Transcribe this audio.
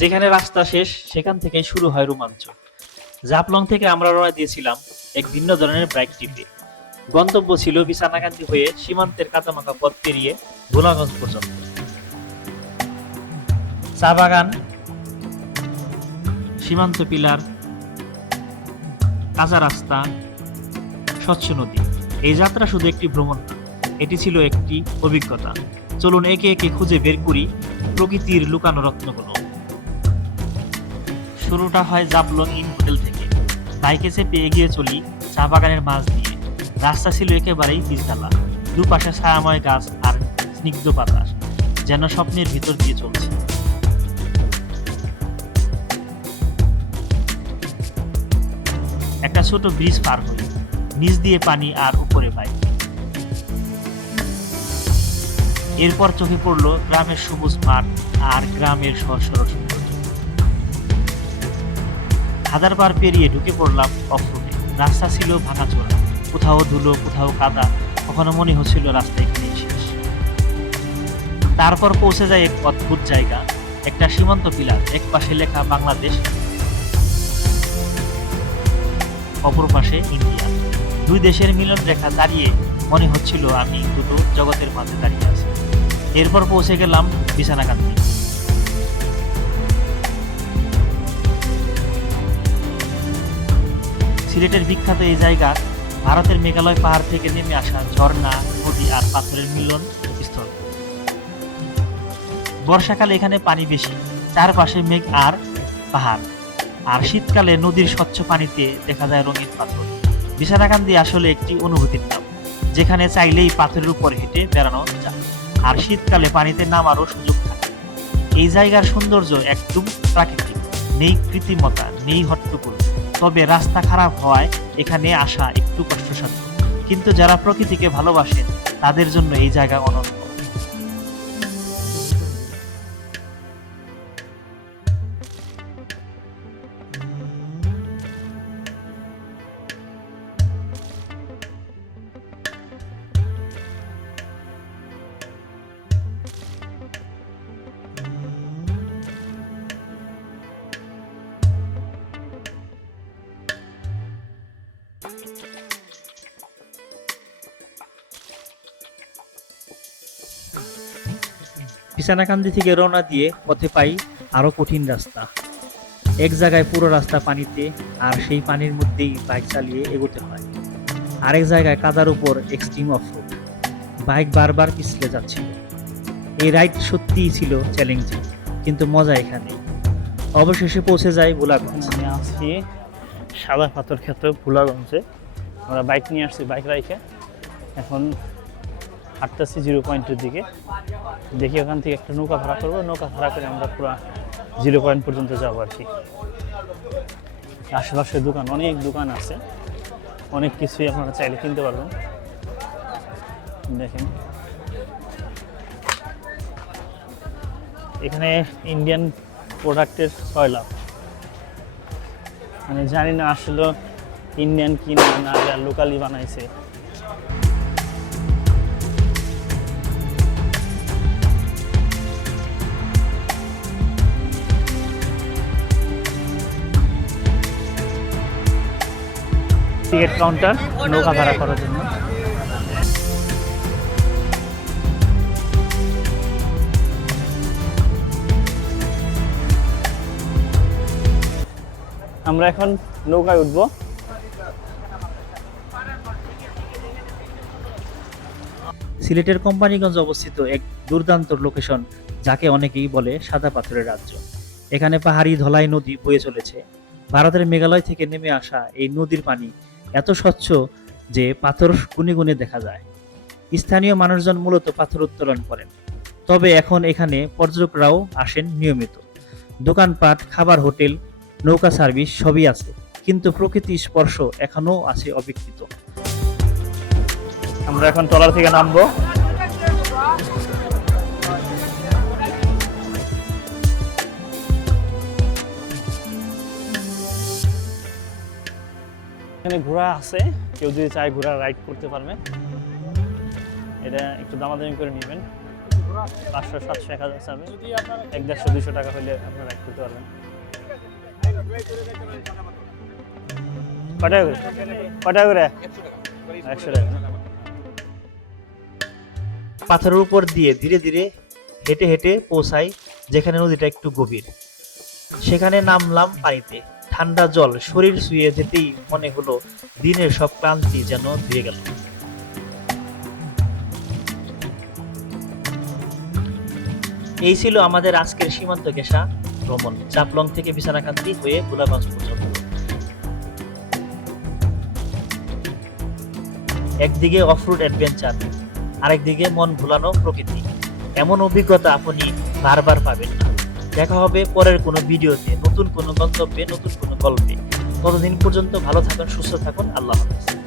যেখানে রাস্তা শেষ, সেখান থেকেই শুরু হয় রোমাঞ্চ জাপলং থেকে আমরা রওনা দিয়েছিলাম এক ভিন্ন ধরনের বাইক ট্রিপে গন্তব্য ছিল বিছানাকান্দি হয়ে সীমান্তের কাঁচামাখা পথ পেরিয়ে ভোলাগঞ্জ পর্যন্ত। চা বাগান, সীমান্ত পিলার, কাঁচা রাস্তা, স্বচ্ছ নদী। এই যাত্রা শুধু একটি ভ্রমণ এটি ছিল একটি অভিজ্ঞতা। চলুন একে একে খুঁজে বের করি প্রকৃতির লুকানো রত্নগুলো। শুরুটা হয় জাপলং ইন হোটেল থেকে। বাইকে চেপে এগিয়ে চলি চা বাগানের মাঝ দিয়ে। রাস্তা ছিল একেবারেই পিচঢালা দুপাশে ছায়াময় গাছ আর স্নিগ্ধ বাতাস, যেন স্বপ্নের ভিতর দিয়ে চলছে। একটা ছোট ব্রিজ পার হই। নিচ দিয়ে পানি আর উপরে বাইক এরপর চোখে পড়ল গ্রামের সবুজ মাঠ আর গ্রামের সৌন্দর্য হাজার পেরিয়ে ঢুকে পড়লাম অফরোডে রাস্তা ছিল ভাঙাচোরা। কোথাও ধুলো, কোথাও কাদা, কখনো মনে হচ্ছিল রাস্তা এখানেই শেষ। তারপর পৌঁছে যায় এক অদ্ভুত জায়গা, একটা সীমান্ত পিলার, এক পাশে লেখা বাংলাদেশ। অপর পাশে ইন্ডিয়া। দুই দেশের মিলন রেখা দাঁড়িয়ে মনে হচ্ছিল আমি দুটো জগতের মাঝে দাঁড়িয়ে আছি। এরপর পৌঁছে গেলাম বিছানাকান্দি সিলেটের বিখ্যাত এই জায়গা ভারতের মেঘালয় পাহাড় থেকে নেমে আসা ঝর্ণা, নদী আর পাথরের মিলন স্থল। বর্ষাকালে এখানে পানি বেশি, চারপাশে মেঘ আর পাহাড়। আর শীতকালে নদীর স্বচ্ছ পানিতে দেখা যায় রঙিন পাথর। বিছানাকান্দি আসলে একটি অনুভূতির নাম, যেখানে চাইলেই পাথরের উপর হেঁটে বেড়ানো যায়। আর শীতকালে পানিতে নামারও সুযোগ থাকে। এই জায়গার সৌন্দর্য একদম প্রাকৃতিক, নেই কৃত্রিমতা, নেই হট্টগোল। তবে রাস্তা খারাপ হওয়ায় এখানে আসা একটু কষ্টসাধ্য। কিন্তু যারা প্রকৃতিকে ভালোবাসেন, তাদের জন্য এই জায়গা অনন্য। বিছানাকান্দি থেকে রওনা দিয়ে পথে পাই আরও কঠিন রাস্তা। এক জায়গায় পুরো রাস্তা পানিতে আর সেই পানির মধ্যেই বাইক চালিয়ে এগোতে হয়। আরেক জায়গায় কাদার উপর এক্সট্রিম অফরোড। বাইক বারবার পিছলে যাচ্ছিল। এই রাইড সত্যিই ছিল চ্যালেঞ্জিং কিন্তু মজা এখানে। অবশেষে পৌঁছে যায় ভোলাগঞ্জ। আমি আছি সাদা পাথর ক্ষেত্র ভোলাগঞ্জে। আমরা বাইক নিয়ে আসছি, বাইক রাইখে। এখন হাঁটতেছি জিরো পয়েন্টের দিকে। দেখি ওখান থেকে একটা নৌকা ভাড়া করব। নৌকা ভাড়া করে আমরা পুরো জিরো পয়েন্ট পর্যন্ত যাব আর কি। আশেপাশে দোকান, অনেক দোকান আছে। অনেক কিছুই আপনারা চাইলে কিনতে পারবেন। দেখেন। এখানে ইন্ডিয়ান প্রোডাক্টের ছয় লাভ? মানে জানি না আসলে ইন্ডিয়ান কি না না লোকালি বানাইছে। টিকিট কাউন্টার, নৌকা ভাড়া করার জন্য। আমরা এখন নৌকায় উঠবো। সিলেটের কোম্পানিগঞ্জ অবস্থিত এক দুর্দান্ত লোকেশন, যাকে অনেকেই বলে সাদা পাথরের রাজ্য। এখানে পাহাড়ি ধলাই নদী বয়ে চলেছে। ভারতের মেঘালয় থেকে নেমে আসা এই নদীর পানি এত স্বচ্ছ যে পাথর গুনে গুনে দেখা যায়। স্থানীয় মানুষজন মূলত পাথর উত্তোলন করেন। তবে এখন এখানে পর্যটকরাও আসেন নিয়মিত। দোকানপাট, খাবার হোটেল, নৌকা সার্ভিস সবই আছে। কিন্তু প্রকৃতি স্পর্শ এখনও আছে অবিকৃত। আমরা এখন ট্রলার থেকে নামবো। এখানে ঘোড়া আছে। কেউ যদি চায় ঘোড়া রাইড করতে পারবে। এটা একটু দামাদামি করে নেবেন। পাঁচশো, সাতশো, এক হাজার চাবে। এক দেড়শো দুশো টাকা হলে আপনারা রাইড করতে পারবেন। করে? পাথরের উপর দিয়ে ধীরে ধীরে হেঁটে হেঁটে পৌঁছাই যেখানে নদীটা একটু গভীর। সেখানে নামলাম পানিতে ঠান্ডা জল শরীর শুয়ে যেতেই মনে হলো দিনের সব ক্লান্তি যেন ধুয়ে গেল। এই ছিল আমাদের আজকের সীমান্ত ঘেঁষা। ভ্রমণ চাপলং থেকে বিছানাকান্তি হয়ে গোলাগঞ্জ পর্যন্ত একদিকে অফরোড অ্যাডভেঞ্চার, আরেকদিকে মন ভুলানো প্রকৃতি। এমন অভিজ্ঞতা আপনি বারবার পাবেন। না দেখা হবে পরের কোনো ভিডিওতে, নতুন কোনো গন্তব্যে, নতুন কোনো গল্পে। ততদিন পর্যন্ত ভালো থাকুন, সুস্থ থাকুন, আল্লাহ হাফেজ।